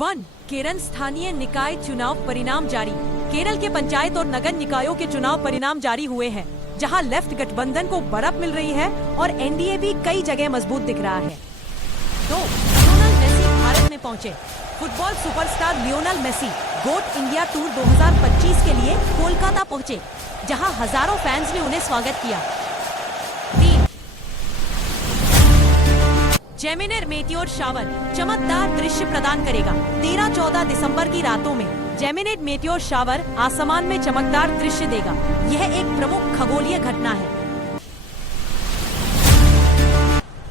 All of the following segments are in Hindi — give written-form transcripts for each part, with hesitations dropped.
वन केरल स्थानीय निकाय चुनाव परिणाम जारी। केरल के पंचायत और नगर निकायों के चुनाव परिणाम जारी हुए हैं, जहां लेफ्ट गठबंधन को बढ़त मिल रही है और एनडीए भी कई जगह मजबूत दिख रहा है। तो लियोनेल मेसी भारत में पहुंचे। फुटबॉल सुपरस्टार लियोनेल मेसी गोट इंडिया टूर 2025 के लिए कोलकाता पहुंचे, जहां हजारों फैंस ने उन्हें स्वागत किया। जेमिनी मेटियोर शावर चमकदार दृश्य प्रदान करेगा। 13-14 दिसंबर की रातों में जेमिनी मेटियोर शावर आसमान में चमकदार दृश्य देगा। यह एक प्रमुख खगोलीय घटना है।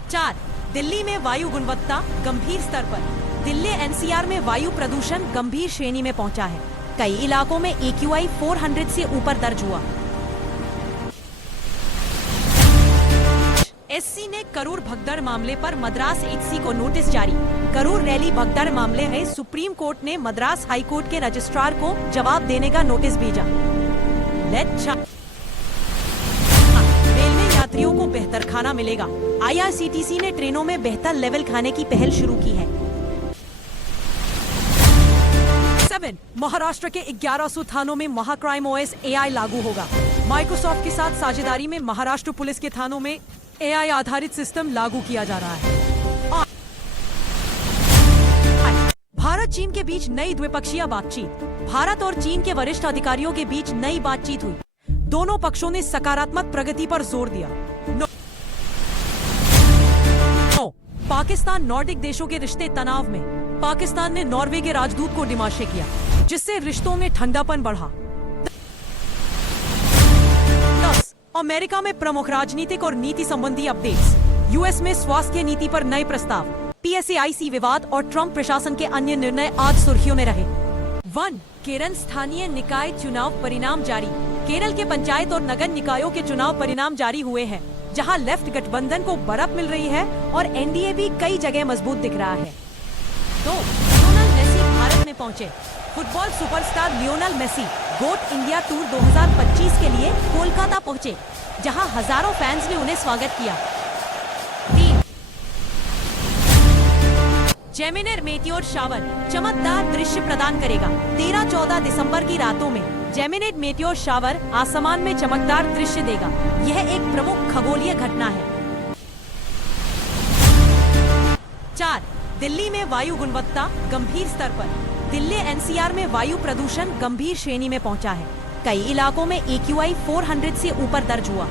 4. दिल्ली में वायु गुणवत्ता गंभीर स्तर पर। दिल्ली एनसीआर में वायु प्रदूषण गंभीर श्रेणी में पहुंचा है। कई इलाकों में AQI 400 से ऊपर दर्ज हुआ। एससी ने करूर भगदड़ मामले पर मद्रास एचसी को नोटिस जारी। करूर रैली भगदड़ मामले में सुप्रीम कोर्ट ने मद्रास हाई कोर्ट के रजिस्ट्रार को जवाब देने का नोटिस भेजा। रेलवे यात्रियों को बेहतर खाना मिलेगा। IRCTC ने ट्रेनों में बेहतर लेवल खाने की पहल शुरू की है। 7. महाराष्ट्र के 1100 थानों में महाक्राइम OS AI लागू होगा। माइक्रोसॉफ्ट के साथ साझेदारी में महाराष्ट्र पुलिस के थानों में AI आधारित सिस्टम लागू किया जा रहा है। भारत चीन के बीच नई द्विपक्षीय बातचीत। भारत और चीन के वरिष्ठ अधिकारियों के बीच नई बातचीत हुई। दोनों पक्षों ने सकारात्मक प्रगति पर जोर दिया। पाकिस्तान नॉर्डिक देशों के रिश्ते तनाव में। पाकिस्तान ने नॉर्वे के राजदूत को डिमाशे किया, जिससे रिश्तों में ठंडापन बढ़ा। अमेरिका में प्रमुख राजनीतिक और नीति संबंधी अपडेट्स। यूएस में स्वास्थ्य नीति पर नए प्रस्ताव। PSAIC विवाद और ट्रंप प्रशासन के अन्य निर्णय आज सुर्खियों में रहे। 1. केरल स्थानीय निकाय चुनाव परिणाम जारी। केरल के पंचायत और नगर निकायों के चुनाव परिणाम जारी हुए हैं, जहां लेफ्ट गठबंधन को बढ़त मिल रही है और एनडीए भी कई जगह मजबूत दिख रहा है। तो लियोनेल मेसी भारत में पहुंचे। फुटबॉल सुपरस्टार लियोनेल मेसी गोट इंडिया टूर 2025 के लिए कोलकाता पहुंचे, जहां हजारों फैंस ने उन्हें स्वागत किया। 3. जेमिनी मेटियोर शावर चमकदार दृश्य प्रदान करेगा। 13-14 दिसंबर की रातों में जेमिनी मेटियोर शावर आसमान में चमकदार दृश्य देगा। यह एक प्रमुख खगोलीय घटना है। 4. दिल्ली में वायु गुणवत्ता गंभीर स्तर पर। दिल्ली एनसीआर में वायु प्रदूषण गंभीर श्रेणी में पहुंचा है। कई इलाकों में AQI 400 से ऊपर दर्ज हुआ।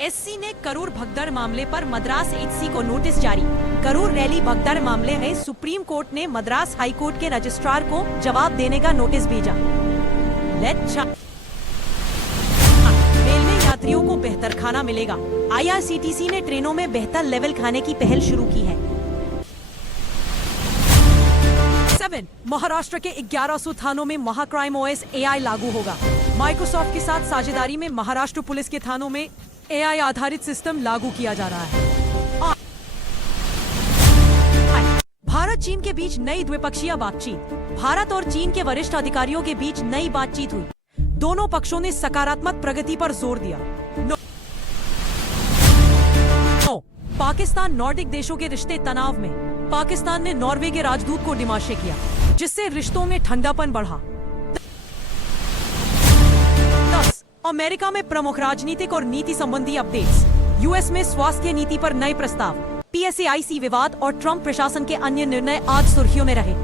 एससी ने करूर भगदड़ मामले पर मद्रास एचसी को नोटिस जारी। करूर रैली भगदड़ मामले में सुप्रीम कोर्ट ने मद्रास हाई कोर्ट के रजिस्ट्रार को जवाब देने का नोटिस भेजा। रेलवे यात्रियों को बेहतर खाना मिलेगा। IRCTC ने ट्रेनों में बेहतर लेवल खाने की पहल शुरू की है। 7. महाराष्ट्र के 1100 थानों में महाक्राइम OS AI लागू होगा। माइक्रोसॉफ्ट के साथ साझेदारी में महाराष्ट्र पुलिस के थानों में AI आधारित सिस्टम लागू किया जा रहा है। भारत चीन के बीच नई द्विपक्षीय बातचीत। भारत और चीन के वरिष्ठ अधिकारियों के बीच नई बातचीत हुई। दोनों पक्षों ने सकारात्मक प्रगति पर जोर दिया। पाकिस्तान नॉर्डिक देशों के रिश्ते तनाव में। पाकिस्तान ने नॉर्वे के राजदूत को डिमाशे किया, जिससे रिश्तों में ठंडापन बढ़ा। 10. अमेरिका में प्रमुख राजनीतिक और नीति संबंधी अपडेट्स। यूएस में स्वास्थ्य नीति पर नए प्रस्ताव। PSAIC विवाद और ट्रंप प्रशासन के अन्य निर्णय आज सुर्खियों में रहे।